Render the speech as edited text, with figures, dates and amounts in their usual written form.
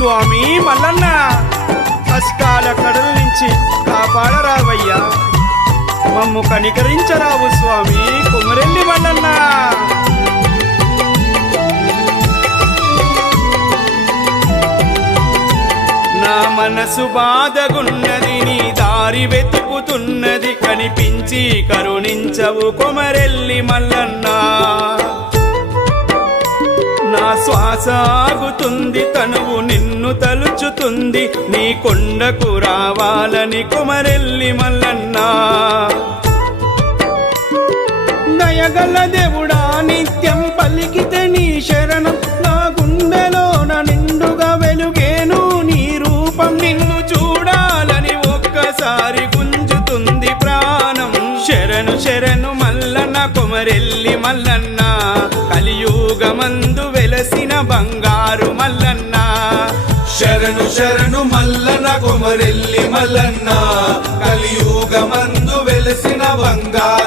స్వామి మల్లన్న కష్టాల కడల నుంచి కాపాడరావయ్యా, మమ్ము కనికరించరావు స్వామి కొమరెల్లి మల్లన్న. నా మనసు బాధగున్నది, నీ దారి వెతుకుతున్నది, కనిపించి కరుణించవు కొమరెల్లి మల్లన్న. నా శ్వాస ఆగుతుంది, తనువు నిన్ను తలుచుతుంది, నీ కొండకు రావాలని కొమరెల్లి మల్లన్న. దయగల దేవుడా నిత్యం పలికితే నీ శరణం, నా గుండెలోన నిండుగా వెలుగేను నీ రూపం, నిన్ను చూడాలని ఒక్కసారి గుంజుతుంది ప్రాణం. శరణు శరణు మల్లన్న కొమరెల్లి మల్లన్న, కలియుగమందు వెలసిన బంగారు మల్లన్న. శరణు శరణు మల్లన్న కొమరెల్లి మల్లన్న, కలియుగమందు వెలసిన బంగారు